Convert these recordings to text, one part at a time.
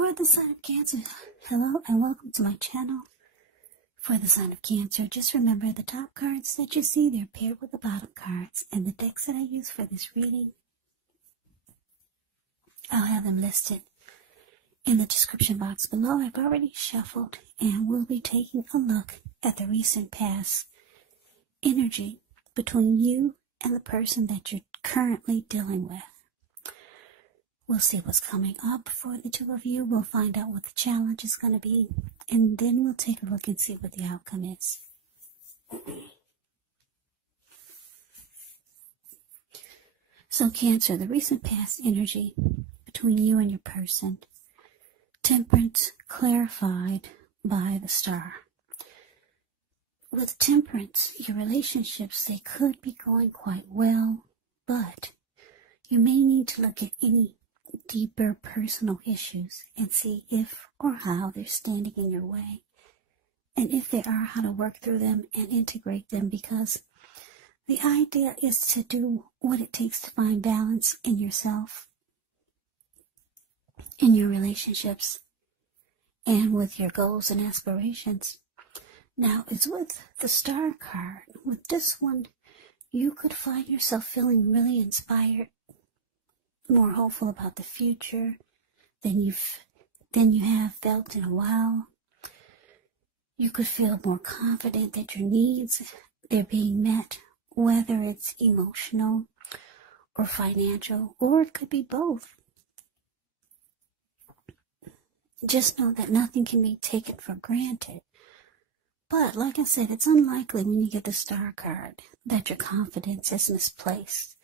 For the sign of Cancer, hello and welcome to my channel. For the sign of Cancer, just remember the top cards that you see, they're paired with the bottom cards. And the decks that I use for this reading, I'll have them listed in the description box below. I've already shuffled and we'll be taking a look at the recent past energy between you and the person that you're currently dealing with. We'll see what's coming up for the two of you. We'll find out what the challenge is going to be. And then we'll take a look and see what the outcome is. So Cancer, the recent past energy between you and your person. Temperance clarified by the star. With Temperance, your relationships, they could be going quite well, but you may need to look at any deeper personal issues and see if or how they're standing in your way, and if they are, how to work through them and integrate them, because the idea is to do what it takes to find balance in yourself, in your relationships, and with your goals and aspirations. Now, it's with the Star card. With this one, you could find yourself feeling really inspired, more hopeful about the future than you have felt in a while. You could feel more confident that your needs, they're being met, whether it's emotional or financial, or it could be both. Just know that nothing can be taken for granted. But like I said, it's unlikely when you get the Star card that your confidence is misplaced.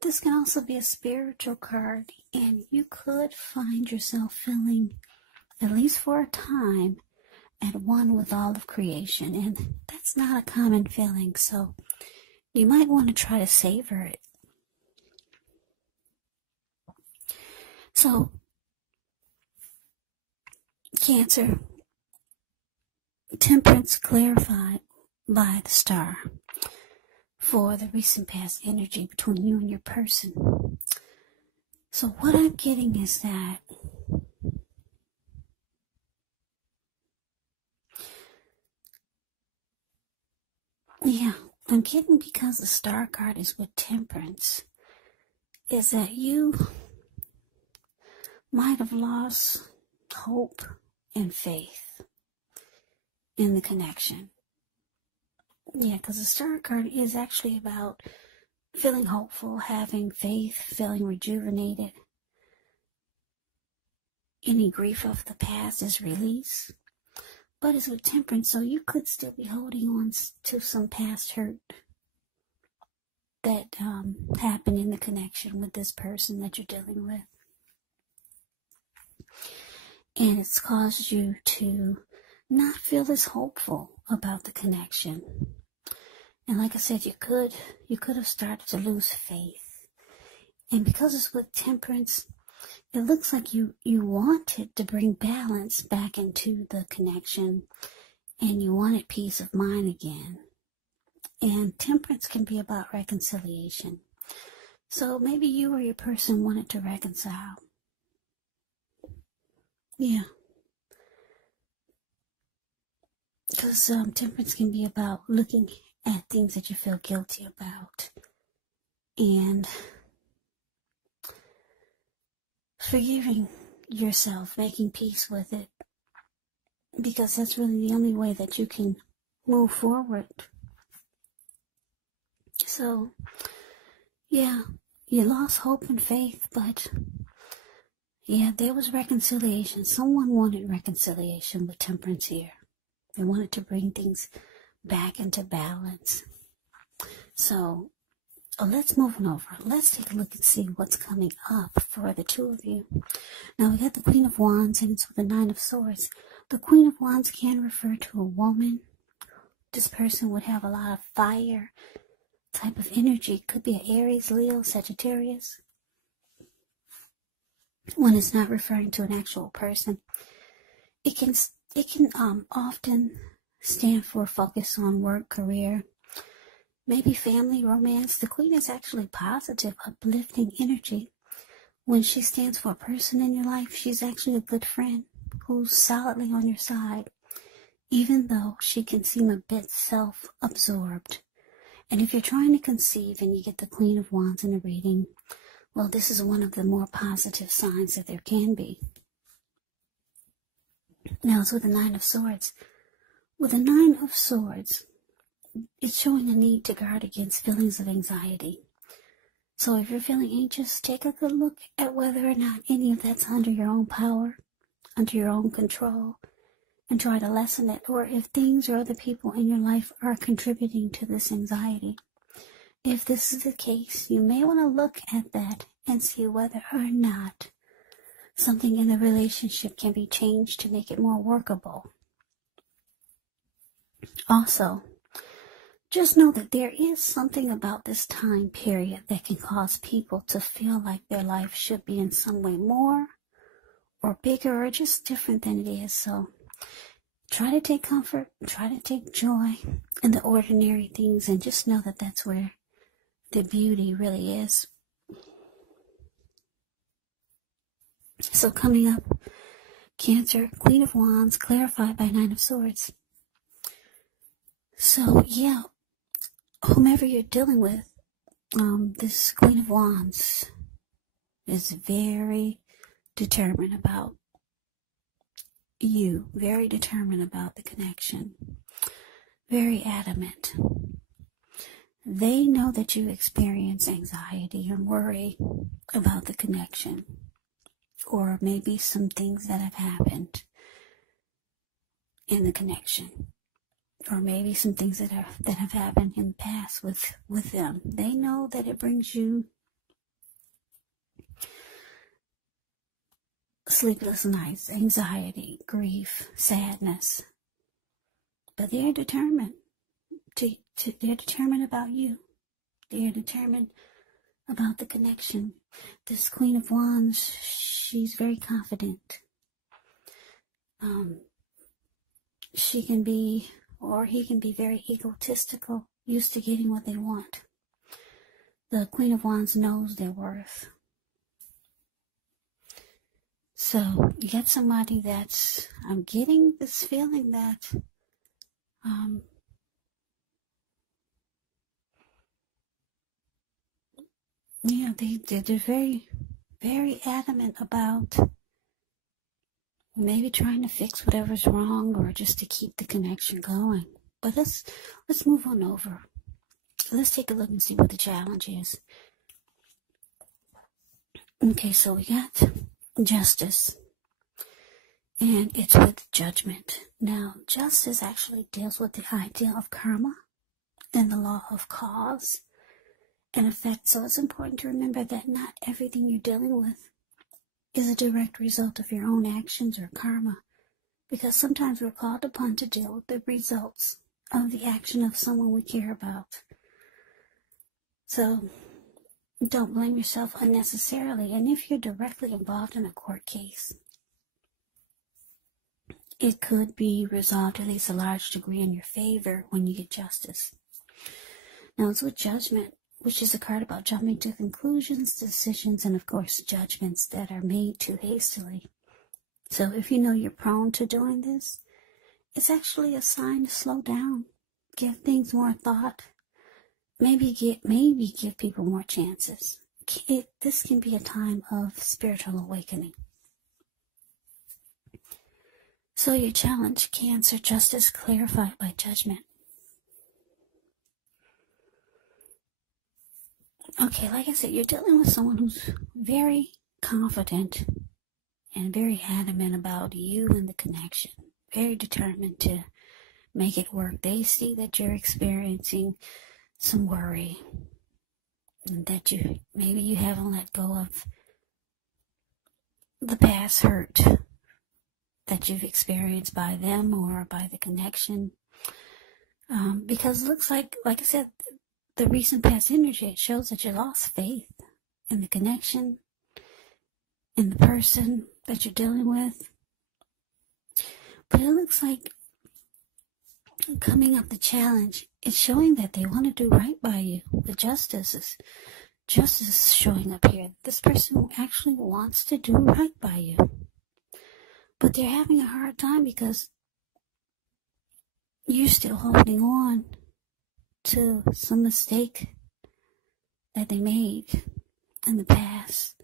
This can also be a spiritual card, and you could find yourself feeling, at least for a time, at one with all of creation. And that's not a common feeling, so you might want to try to savor it. So, Cancer, Temperance clarified by the star for the recent past energy between you and your person. So what I'm getting is that I'm getting, because the Star card is with Temperance, is that you might have lost hope and faith in the connection. Yeah, because the Star card is actually about feeling hopeful, having faith, feeling rejuvenated. Any grief of the past is released. But it's with Temperance, so you could still be holding on to some past hurt that happened in the connection with this person that you're dealing with. And it's caused you to not feel as hopeful about the connection. And like I said, you could have started to lose faith. And because it's with Temperance, it looks like you wanted to bring balance back into the connection, and you wanted peace of mind again. And Temperance can be about reconciliation. So maybe you or your person wanted to reconcile. Yeah. Because Temperance can be about looking at things that you feel guilty about and forgiving yourself, making peace with it, because that's really the only way that you can move forward. So, yeah, you lost hope and faith, but yeah, there was reconciliation. Someone wanted reconciliation with Temperance here. They wanted to bring things back into balance. So, let's move on over. Let's take a look and see what's coming up for the two of you. Now, we got the Queen of Wands, and it's with the Nine of Swords. The Queen of Wands can refer to a woman. This person would have a lot of fire type of energy. Could be an Aries, Leo, Sagittarius. When it's not referring to an actual person, it can often stand for focus on work, career, maybe family, romance. The Queen is actually positive, uplifting energy. When she stands for a person in your life, she's actually a good friend who's solidly on your side, even though she can seem a bit self-absorbed. And if you're trying to conceive and you get the Queen of Wands in a reading, well, this is one of the more positive signs that there can be. Now it's with the Nine of Swords. With the Nine of Swords, it's showing a need to guard against feelings of anxiety. So if you're feeling anxious, take a good look at whether or not any of that's under your own power, under your own control, and try to lessen it, or if things or other people in your life are contributing to this anxiety. If this is the case, you may want to look at that and see whether or not something in the relationship can be changed to make it more workable. Also, just know that there is something about this time period that can cause people to feel like their life should be in some way more or bigger or just different than it is. So try to take comfort, try to take joy in the ordinary things, and just know that that's where the beauty really is. So coming up, Cancer, Queen of Wands, clarified by Nine of Swords. So yeah, whomever you're dealing with, this Queen of Wands is very determined about you, very determined about the connection, very adamant. They know that you experience anxiety and worry about the connection, or maybe some things that have happened in the connection, or maybe some things that have happened in the past with them. They know that it brings you sleepless nights, anxiety, grief, sadness. But they're determined. They're determined about you. They're determined about the connection. This Queen of Wands, she's very confident. She can be, or he can be, very egotistical, used to getting what they want. The Queen of Wands knows their worth. So you get somebody that's, I'm getting this feeling that they're very, very adamant about maybe trying to fix whatever's wrong, or just to keep the connection going. But let's move on over. Let's take a look and see what the challenge is. Okay, so we got Justice, and it's with Judgment. Now, Justice actually deals with the idea of karma and the law of cause and effect. So it's important to remember that not everything you're dealing with is a direct result of your own actions or karma, because sometimes we're called upon to deal with the results of the action of someone we care about. So don't blame yourself unnecessarily. And if you're directly involved in a court case, it could be resolved at least a large degree in your favor when you get justice. Now it's with Judgment, which is a card about jumping to conclusions, decisions, and of course judgments that are made too hastily. So if you know you're prone to doing this, it's actually a sign to slow down, give things more thought, maybe give people more chances. This can be a time of spiritual awakening. So your challenge, Cancer, Justice, clarified by Judgment. Okay, like I said, you're dealing with someone who's very confident and very adamant about you and the connection. Very determined to make it work. They see that you're experiencing some worry, and that maybe you haven't let go of the past hurt that you've experienced by them or by the connection. Because it looks like I said, the recent past energy, it shows that you lost faith in the connection, in the person that you're dealing with. But it looks like coming up the challenge, it's showing that they want to do right by you. The Justice is justice is showing up here. This person actually wants to do right by you. But they're having a hard time because you're still holding on to some mistake that they made in the past.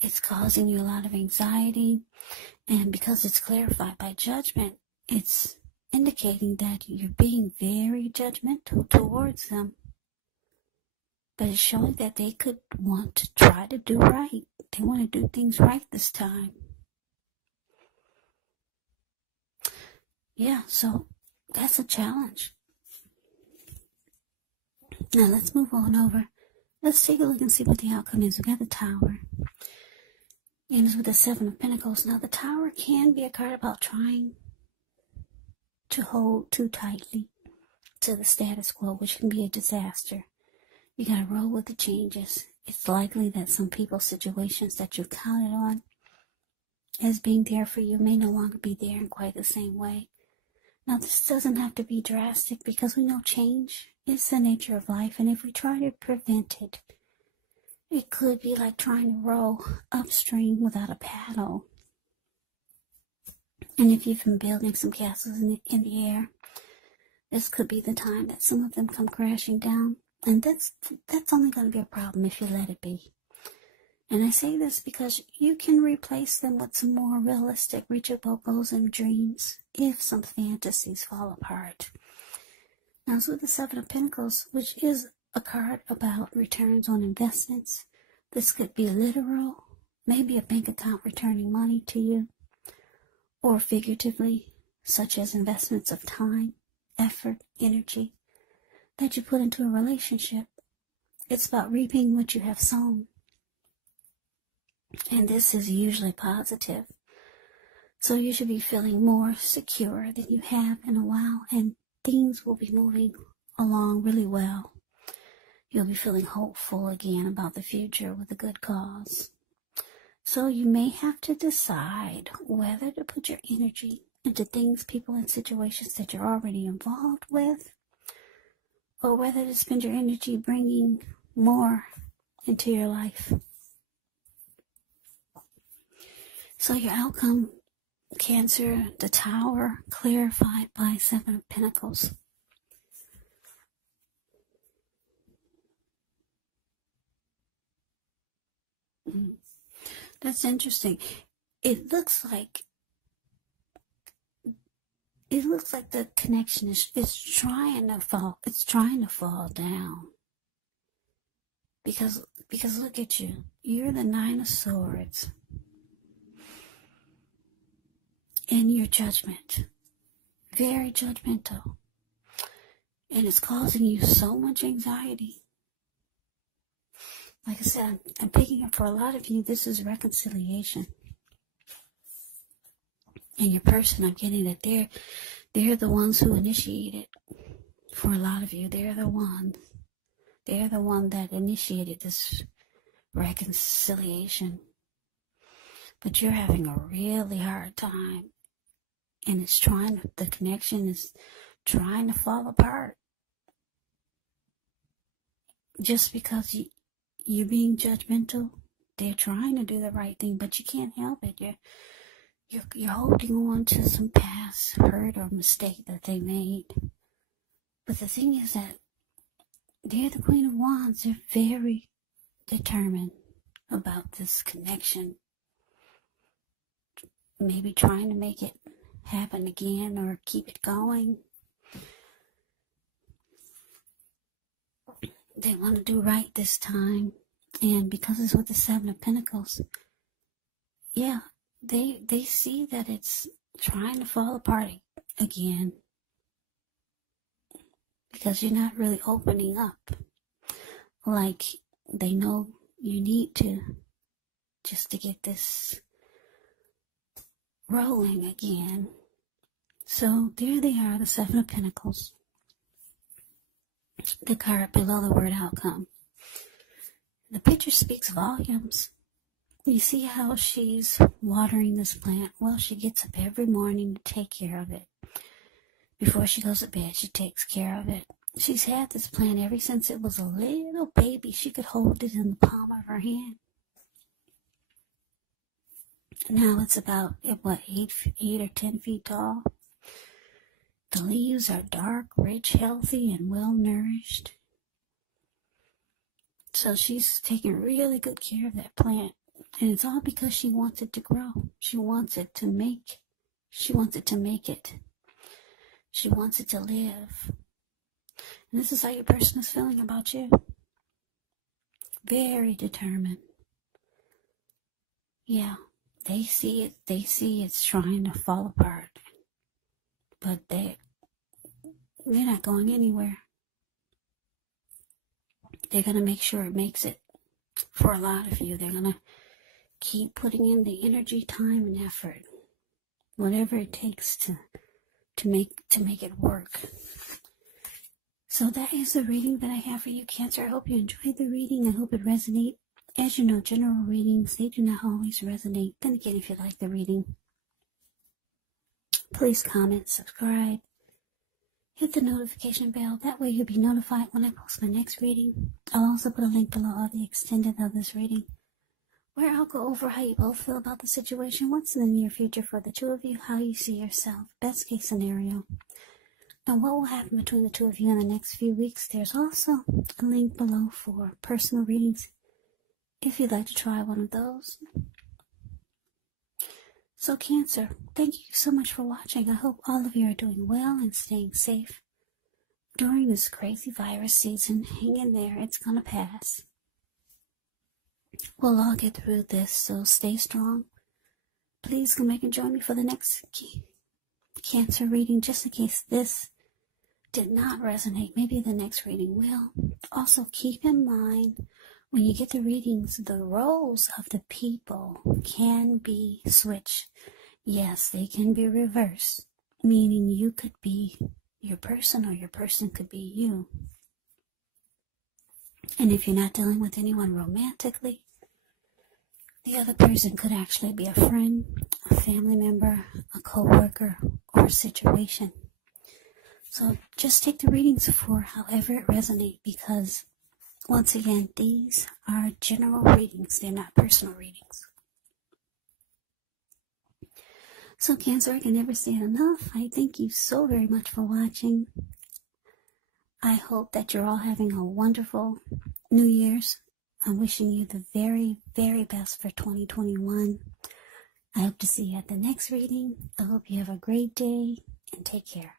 It's causing you a lot of anxiety, and because it's clarified by judgment, it's indicating that you're being very judgmental towards them. But it's showing that they could want to try to do right. They want to do things right this time. Yeah, so that's a challenge. Now let's move on over. Let's take a look and see what the outcome is. We got the Tower. And it's with the Seven of Pentacles. Now the Tower can be a card about trying to hold too tightly to the status quo, which can be a disaster. You gotta roll with the changes. It's likely that some people's situations that you counted on as being there for you may no longer be there in quite the same way. Now this doesn't have to be drastic because we know change is the nature of life, and if we try to prevent it, it could be like trying to row upstream without a paddle. And if you've been building some castles in the air, this could be the time that some of them come crashing down. And that's only going to be a problem if you let it be. And I say this because you can replace them with some more realistic, reachable goals and dreams if some fantasies fall apart. Now it's with the Seven of Pentacles, which is a card about returns on investments. This could be literal, maybe a bank account returning money to you, or figuratively, such as investments of time, effort, energy that you put into a relationship. It's about reaping what you have sown. And this is usually positive. So you should be feeling more secure than you have in a while, and things will be moving along really well. You'll be feeling hopeful again about the future with a good cause. So you may have to decide whether to put your energy into things, people, and situations that you're already involved with, or whether to spend your energy bringing more into your life. So your outcome, Cancer, the Tower, clarified by Seven of Pentacles. That's interesting. It looks like the connection is trying to fall. It's trying to fall down. Because look at you. You're the Nine of Swords. And your judgment. Very judgmental. And it's causing you so much anxiety. Like I said, I'm picking up for a lot of you, this is reconciliation. And your person, I'm getting that they're the ones who initiated. For a lot of you, they're the ones. They're the one that initiated this reconciliation. But you're having a really hard time. And the connection is trying to fall apart. Just because you're being judgmental, they're trying to do the right thing, but you can't help it. You're holding on to some past hurt or mistake that they made. But the thing is that they're the Queen of Wands. They're very determined about this connection. Maybe trying to make it happen again or keep it going. They want to do right this time. And because it's with the Seven of Pentacles, yeah, they see that it's trying to fall apart again. Because you're not really opening up like they know you need to, just to get this rolling again. So there they are, the Seven of Pentacles. The card below the word outcome. The picture speaks volumes. You see how she's watering this plant? Well, she gets up every morning to take care of it. Before she goes to bed, she takes care of it. She's had this plant ever since it was a little baby. She could hold it in the palm of her hand. Now it's about, what, 8 or 10 feet tall. The leaves are dark, rich, healthy, and well-nourished. So she's taking really good care of that plant. And it's all because she wants it to grow. She wants it to make it. She wants it to live. And this is how your person is feeling about you. Very determined. Yeah, they see it. They see it's trying to fall apart. But they're not going anywhere. They're going to make sure it makes it. For a lot of you, they're going to keep putting in the energy, time, and effort. Whatever it takes to make it work. So that is the reading that I have for you, Cancer. I hope you enjoyed the reading. I hope it resonates. As you know, general readings, they do not always resonate. Then again, if you like the reading, please comment, subscribe, hit the notification bell. That way you'll be notified when I post my next reading. I'll also put a link below of the extended of this reading, where I'll go over how you both feel about the situation, what's in the near future for the two of you, how you see yourself, best case scenario, and what will happen between the two of you in the next few weeks. There's also a link below for personal readings, if you'd like to try one of those. So Cancer, thank you so much for watching. I hope all of you are doing well and staying safe during this crazy virus season. Hang in there, it's gonna pass. We'll all get through this, so stay strong. Please come back and join me for the next Cancer reading, just in case this did not resonate. Maybe the next reading will. Also, keep in mind, when you get the readings, the roles of the people can be switched. Yes, they can be reversed, meaning you could be your person or your person could be you. And if you're not dealing with anyone romantically, the other person could actually be a friend, a family member, a co-worker, or a situation. So just take the readings for however it resonates, because once again, these are general readings. They're not personal readings. So Cancer, I can never say it enough. I thank you so very much for watching. I hope that you're all having a wonderful New Year's. I'm wishing you the very, very best for 2021. I hope to see you at the next reading. I hope you have a great day and take care.